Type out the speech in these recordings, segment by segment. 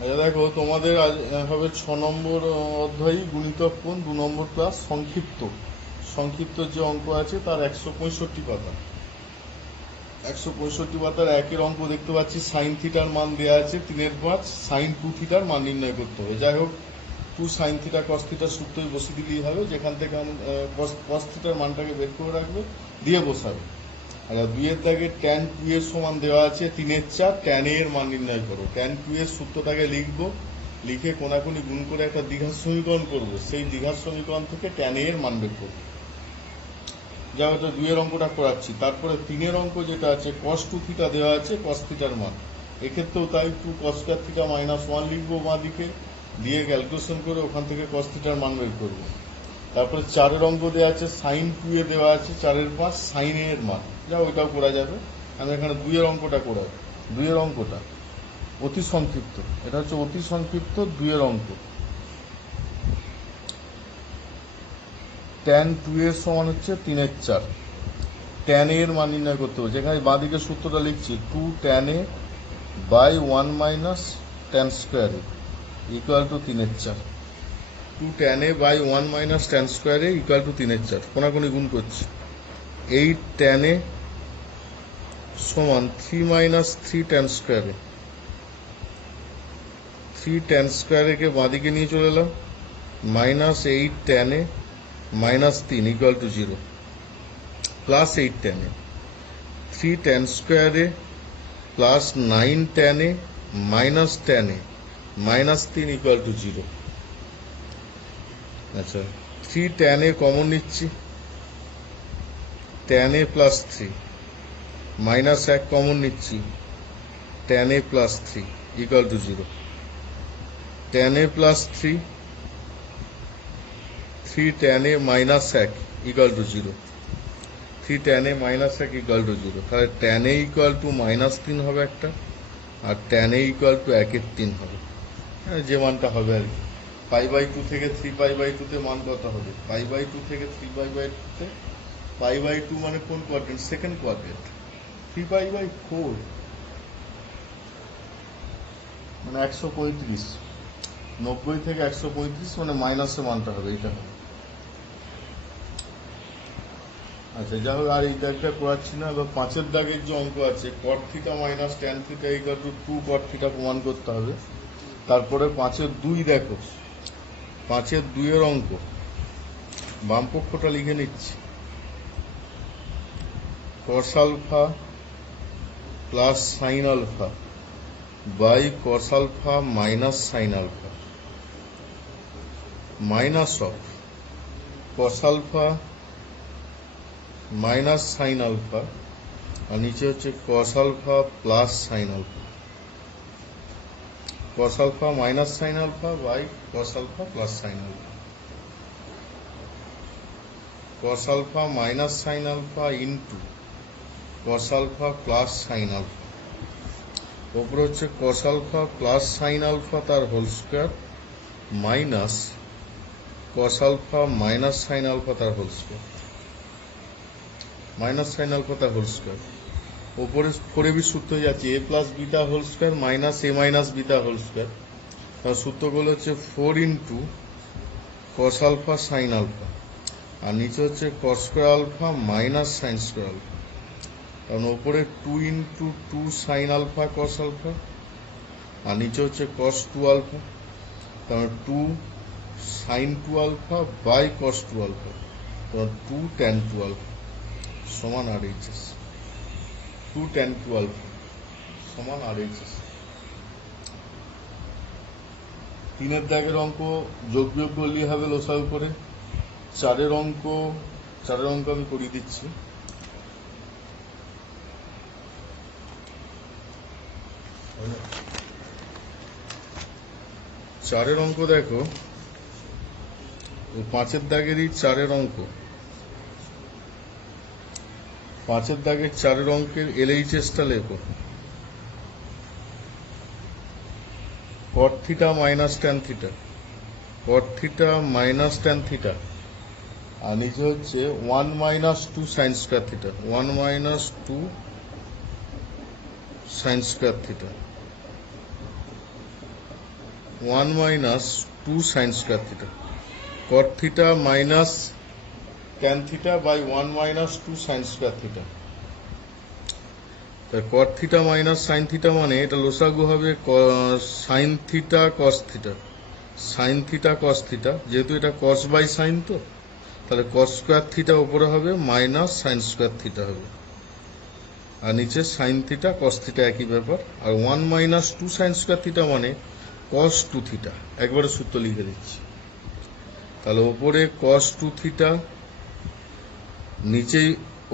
আচ্ছা দেখো, তোমাদের আজ হবে 6 নম্বর অধ্যায় গুণিতক কোণ 2 নম্বর ক্লাস সংক্ষিপ্ত। সংক্ষিপ্ত যে অঙ্ক আছে তার 165 পাতা। 165 পাতার একের অঙ্ক দেখতে পাচ্ছি, সাইন থিটার মান দেওয়া আছে 3/5, সাইন 2 থিটার মান নির্ণয় করতে হবে। যাই হোক, 2 সাইন থিটা কস থিটার সূত্রই বসিয়ে দিলেই হবে, যেখান থেকে কস থিটার মানটাকে বের করে রাখবে, দিয়ে বসাবে। আর 2-এর দাগে ট্যান 2 এর সমান দেওয়া আছে 3/4, ট্যান এর মান নির্ণয় করো। ট্যান 2 এর সূত্রটাকে লিখবো, লিখে কোনাকুনি গুণ করে একটা দ্বিঘাত সমীকরণ করব, সেই দ্বিঘাত সমীকরণ থেকে ট্যান এর মান বের করবো। যা হয়তো 2-এর অঙ্কটা করাচ্ছি। তারপরে 3-এর অঙ্ক যেটা আছে, কস 2 থিটা দেওয়া আছে কস থিটার মান, এক্ষেত্রেও তাই 2 কস স্কয়ার থিটা -1 লিখবো বাঁ দিকে, দিয়ে ক্যালকুলেশন করে ওখান থেকে কস থিটার মান বের করবো। তারপরে 4-এর অঙ্ক দেওয়া আছে, সাইন 2 এ দেওয়া আছে 4/5 সাইন এর মান, যা ওইটাও করা যাবে। আমি এখানে 2-এর অঙ্কটা করাই। 2-এর অঙ্কটা অতি সংক্ষিপ্ত, এটা হচ্ছে অতি সংক্ষিপ্ত 2-এর অঙ্ক। ট্যান 2 এর সমান হচ্ছে 3/4, ট্যান এর মান নির্ণয় করতে হবে। যেখানে বাঁদিকে সূত্রটা লিখছি 2 tan A by 1 minus tan square A equal to 3/4। 2 tan A by 1 minus tan square A equal to 3/4, কোনাকুনি গুণ করছি। 8 ট্যান এ সমান 3 minus 3 tan square A, 3 tan square একে বাঁদিকে নিয়ে চলে এলাম, minus 8 tan A minus 3 equal to 0, plus 8 tan A 3 tan square A plus 9 tan A minus tan A minus 3 equal to 0। আচ্ছা, 3 ট্যান এ কমন নিচ্ছি, tan A plus 3, minus 1 common নিচ্ছি, tan A plus 3 equal to 0। Tan A plus 3, 3 tan A minus 1 equal to 0, 3 tan A minus 1 equal to 0। তাহলে tan A equal to -3 হবে একটা, আর tan A equal to 1/3 হবে, যে মানটা হবে আর কি। π/2 থেকে 3π/2 তে মান কত হবে? π/2 থেকে 3π/2 তে, π/2 মানে কোন কোয়াড্রেন্ট? Second quadrant. 3π/4 মানে 135, 90 থেকে 135 মানে মাইনাসে মানটা হবে, এটা হবে। আচ্ছা, যা হোক, আর এই দাগটা করাচ্ছি না। এবার 5-এর দাগের যে অঙ্ক আছে, কট theta minus tan theta equal to 2 caught theta প্রমাণ করতে হবে। তারপরে 5-এর 2 দেখো, 5-এর 2-এর অঙ্ক, বাম পক্ষটা লিখে নিচ্ছি, cos alpha plus sign alpha by cos alpha minus sign alpha minus of cos alpha minus sign alpha, আর নিচে হচ্ছে cos alpha plus sign alpha, cos alpha minus sign alpha by cos alpha plus sign alpha, cos alpha minus sign alpha into cos alpha plus sign alpha, ওপরে হচ্ছে cos alpha plus sign alpha তার whole square minus cos alpha minus sign alpha তার whole square, minus sign alpha তার whole square. ওপরে 4ab সূত্র হয়ে যাচ্ছে a plus beta whole square minus a minus beta whole square. তার সূত্রগুলো হচ্ছে 4 into cos alpha sine alpha, আর নিচে হচ্ছে cos square alpha minus sign square alpha, কারণ ওপরে 2 ইন্টু 2 সাইন আলফা কস আলফা, আর নিচে হচ্ছে কস 2 আলফা, তার 2 sine 2 alpha by cos 2 alpha, তার 2 ট্যান 2 আলফা সমান RHS, 2 ট্যান 2 আলফা সমান RHS। 3-এর দাগের অঙ্ক যোগ বিয়োগ করলেই হবে লসাগু করে। 4-এর অঙ্ক আমি করিয়ে দিচ্ছি। চারের অঙ্ক দেখো, 5-এর দাগেরই 4-এর অঙ্ক, 5-এর দাগের 4-এর অঙ্কের LHSটা লেখো, cot theta minus tan theta, cot theta minus tan theta, আর নিচে হচ্ছে 1 minus 2 sine square theta, 1 minus 2 sine square theta. 1 minus 2 sine square theta, cot theta minus tan theta by 1 minus 2 sine square theta. Cot theta minus sine theta মানে এটা লসাগু হবে sine theta cos theta, sine theta cos theta, যেহেতু এটা কস by sine, তো তাহলে cos square theta উপরে হবে মাইনাস সাইন স্কোয়ার থিটা হবে, আর নিচে সাইন থিটা কস থিটা একই ব্যাপার। আর 1 মাইনাস 2 সাইন স্কোয়ার থিটা মানে কস 2 থিটা, একবারে সূত্র লিখে দিচ্ছি। তাহলে ওপরে কস 2 থিটা, নিচে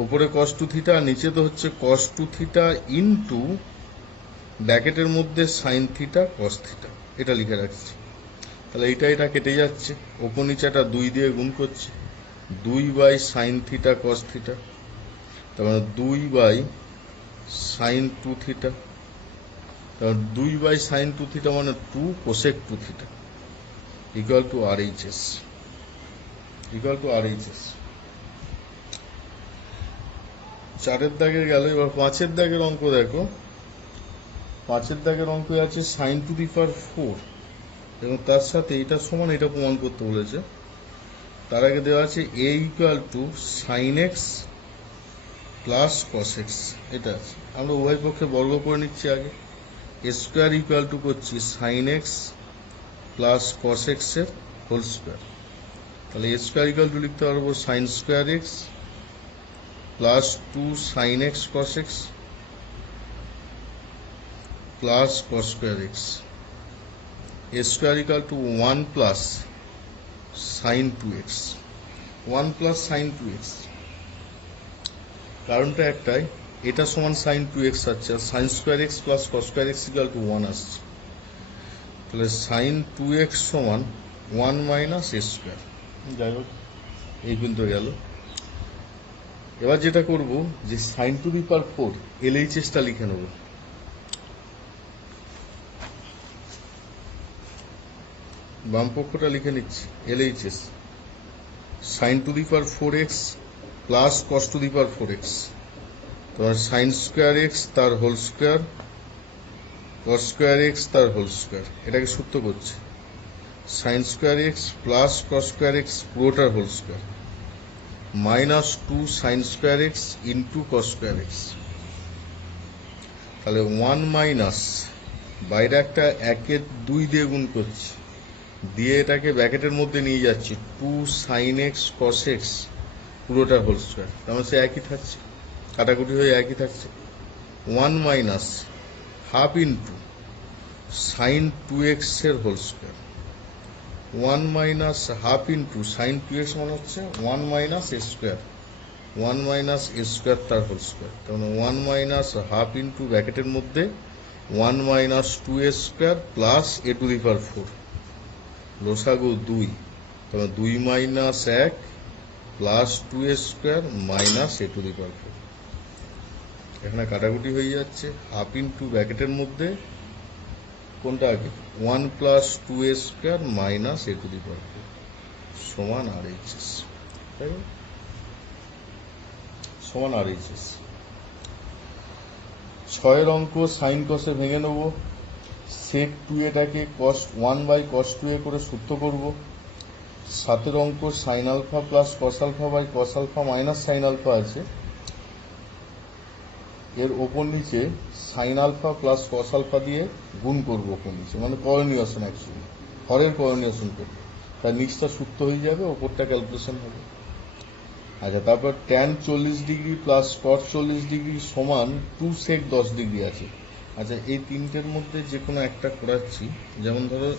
ওপরে কস 2 থিটা, আর নিচে তো হচ্ছে কস 2 থিটা ইন্টু ব্র্যাকেটের মধ্যে সাইন থিটা কস থিটা, এটা লিখে রাখছি। তাহলে এটা কেটে যাচ্ছে, ওপর নিচেটা 2 দিয়ে গুণ করছি, 2 by sine theta cos theta, তার মানে 2 বাই সাইন 2 থিটা, তার 2 বাই সাইন 2 থিটা মানে 2 cosec 2 theta equal to RHS, equal to RHS। 4 দাগের গেল, এবার 5 দাগের অঙ্ক দেখো। 5 দাগের অঙ্ক আছে সাইন টু দি পাওয়ার 4 এবং তার সাথে এটা সমান, এটা প্রমাণ করতে বলেছে। তার আগে দেওয়া আছে a equal to sine X plus cos X, এটা আছে। আমরা উভয় পক্ষে বর্গ করে নিচ্ছি আগে। এ স্কোয়ার ইকুয়াল টু করছি sine X plus cos X এর হোল স্কোয়ার। তাহলে এ স্কোয়ার ইকুয়াল টু লিখতে পারবো sine square x plus 2 sine X cos X plus cos square X. A square equal to 1 plus sine 2x, 1 plus sine 2x। কারণটা একটাই, এটা সমান sign 2x আসছে, আর sine square x plus cos square x equal to 1 আসছে। তাহলে sign 2x সমান 1 minus a square. যাই হোক, এই পর্যন্ত গেল। এবার যেটা করব যে সাইন টু দি পাওয়ার 4 LHSটা লিখে নেব। বাম পক্ষটা লিখে নিচ্ছি LHS, sine to the power 4x plus cos to the power 4x, তোমার সাইন স্কোয়ার এক্স তার whole square, cos square x তার হোল স্কোয়ার, এটাকে সূত্র করছে sine square x plus cos square x পুরোটার whole square minus 2 sine square x into cos square x. তাহলে 1 minus, বাইরে একটা 1-2 দিয়ে গুণ করছি, দিয়ে এটাকে ব্র্যাকেটের মধ্যে নিয়ে যাচ্ছি 2 সাইন এক্স কস এক্স পুরোটা হোল স্কোয়ার, তাহলে সে একই থাকছে, কাটাকুটি হয়ে একই থাকছে। 1 minus half into sine 2x এর whole square, 1 minus half into sine 2x মানে হচ্ছে 1 minus a square, 1 minus a square তার হোল স্কোয়ার, তাহলে 1 মাইনাস হাফ ইন্টু ব্র্যাকেটের মধ্যে 1 minus 2a square plus a to the power 4, লসাগু 2, তাহলে 2 minus 1 plus 2a square minus a to the power 4। এখানে কাটাকুটি হয়ে যাচ্ছে, হাফ ইন্টু ব্র্যাকেটের মধ্যে কোনটা আগে 1 plus 2a square minus a to the power 4 সমান RHS, তাই সমান RHS। 6 অঙ্ক সাইন কসে ভেঙে নেব, সেক 2aটাকে কস 1 বাই কস 2a করে সূত্র করব। 7 অঙ্ক sine alpha plus cos alpha by cos alpha minus sign alpha আছে, এর ওপর নিচে sine alpha plus cos alpha দিয়ে গুণ করব ওপর নিচে, মানে কোঅর্ডিনেশন, অ্যাকচুয়ালি হরের কোঅর্ডিনেশন করব, তার নিচটা সূত্র হয়ে যাবে, ওপরটা ক্যালকুলেশন হবে। আচ্ছা, তারপর tan 40 degree plus cos 40 degree সমান 2 সেক 10 ডিগ্রি আছে। আচ্ছা, এই তিনটের মধ্যে যে কোনো একটা করাচ্ছি, যেমন ধরো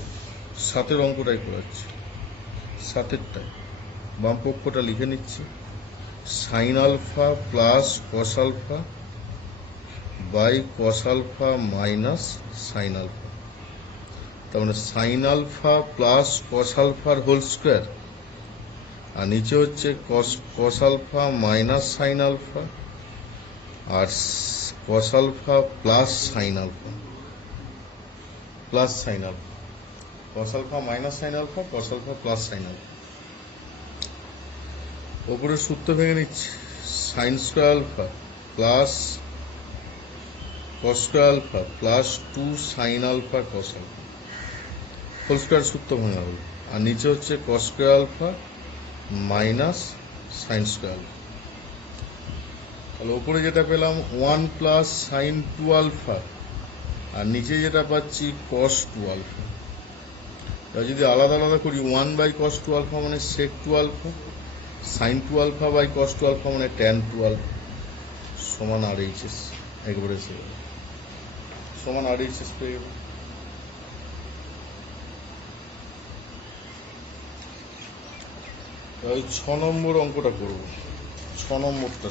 7 অঙ্কটাই করাচ্ছি, 7টাই বাম পক্ষটা লিখে নিচ্ছি sine alpha plus cos alpha by cos alpha minus sign alpha, তার মানে সাইন আলফা প্লাস কস আলফার হোল স্কোয়ার, আর নিচে হচ্ছে cos alpha minus sign alpha, আর cos alpha plus sign alpha, plus sign alpha, cos alpha minus sign alpha, cos alpha plus sign alpha. ওপরে সূত্র ভেঙে নিচ্ছি, sin square alpha plus cos square alpha plus 2 sign alpha cos alpha, whole square সূত্র ভাঙা হলো। আর নিচে হচ্ছে cos square alpha minus sign square alpha. তাহলে ওপরে যেটা পেলাম 1 প্লাস সাইন 2 আলফা, আর নিচে যেটা পাচ্ছি কস 2 আলফা। যদি আলাদা আলাদা করি 1 বাই কস 2 আলফা মানে sec 2 alpha, sine 2 alpha by cos 2 alpha মানে ট্যান 2 আলফা সমান RHS। একবারে সমান RHS পেয়ে গেল। ওই 6 নম্বর অঙ্কটা করব। 6 নম্বরটা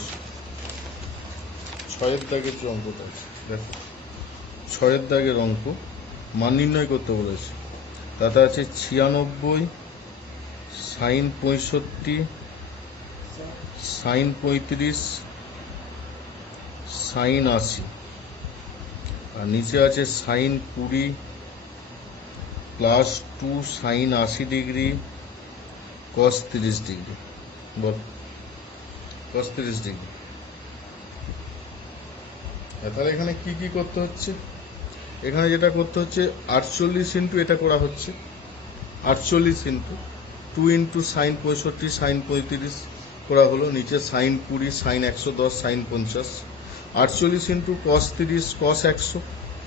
6-এর দাগের যে অঙ্কটা আছে দেখো, 6-এর দাগের অঙ্ক মান নির্ণয় করতে বলেছে। তাতে আছে 96 সাইন 65 সাইন 35 সাইন 80, আর নিচে আছে sin 20 plus 2 sin 80 degree cos 30 degree. বল কস 30 ডিগ্রি। তাহলে এখানে কি কি করতে হচ্ছে? এখানে যেটা করতে হচ্ছে 48 ইন্টু এটা করা হচ্ছে, 48 ইন্টু 2 ইন্টু সাইন 65 সাইন 35 করা হলো, নিচে sine 20 sine 110 sine 50, 48 into cos 30 cos 100,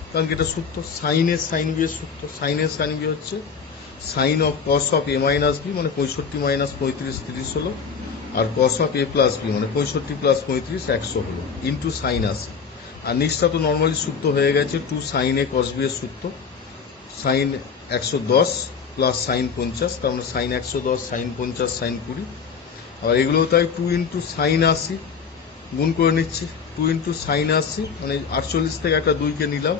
কারণ এটা সূত্র সাইনের সাইন বি এর সূত্র। সাইনের সাইন বি হচ্ছে sin of cos of A minus B মানে 65 মাইনাস 35 30 হলো, আর cos of A plus B মানে 65 প্লাস 35 100 হলো, ইন্টু সাইন 80। আর নিচটা তো নর্মালি সূত্র হয়ে গেছে 2 সাইন এ কস বি এর সূত্র, সাইন 110 প্লাস সাইন 50, তার মানে সাইন 110 সাইন 50 সাইন 20। আবার এগুলো তাই 2 ইন্টু সাইন 80 গুণ করে নিচ্ছি, 2 ইন্টু সাইন 80 মানে 48 থেকে একটা 2কে নিলাম,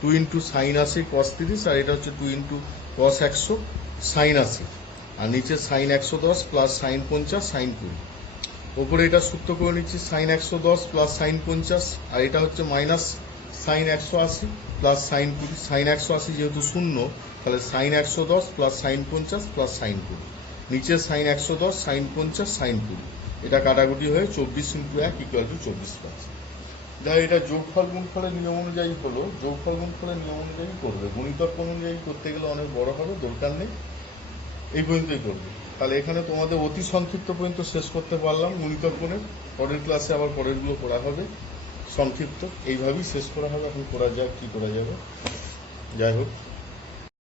2 ইন্টু সাইন 80 কস 30, আর এটা হচ্ছে 2 ইন্টু কস 100 সাইন 80, আর নিচে সাইন 110 প্লাস সাইন 50 সাইন 20। ওপরে এটা সূত্র করে নিচ্ছি সাইন 110 প্লাস সাইন 50, আর এটা হচ্ছে minus sine 180 plus sine 20। Sine 180 যেহেতু শূন্য, তাহলে sine 110 plus sine 50 plus sine 20, নিচে সাইন 110 সাইন 50 সাইন 20, এটা কাটাকুটি হয়ে 24 ইন্টু 1 ইকুয়াল টু 24 পাচ্ছি। যা এটা যোগফল গুণফলের নিয়ম অনুযায়ী হলো, যোগফল গুণফলের নিয়ম অনুযায়ী করবে, গুণিতক অনুযায়ী করতে গেলে অনেক বড় হবে, দরকার নেই, এই পর্যন্তই করবে। তাহলে এখানে তোমাদের অতি সংক্ষিপ্ত পর্যন্ত শেষ করতে পারলাম গুণিতক গুণের, পরের ক্লাসে আবার পরেরগুলো করা হবে সংক্ষিপ্ত, এইভাবেই শেষ করা হবে। এখন করা যাক, কি করা যাবে, যাই হোক।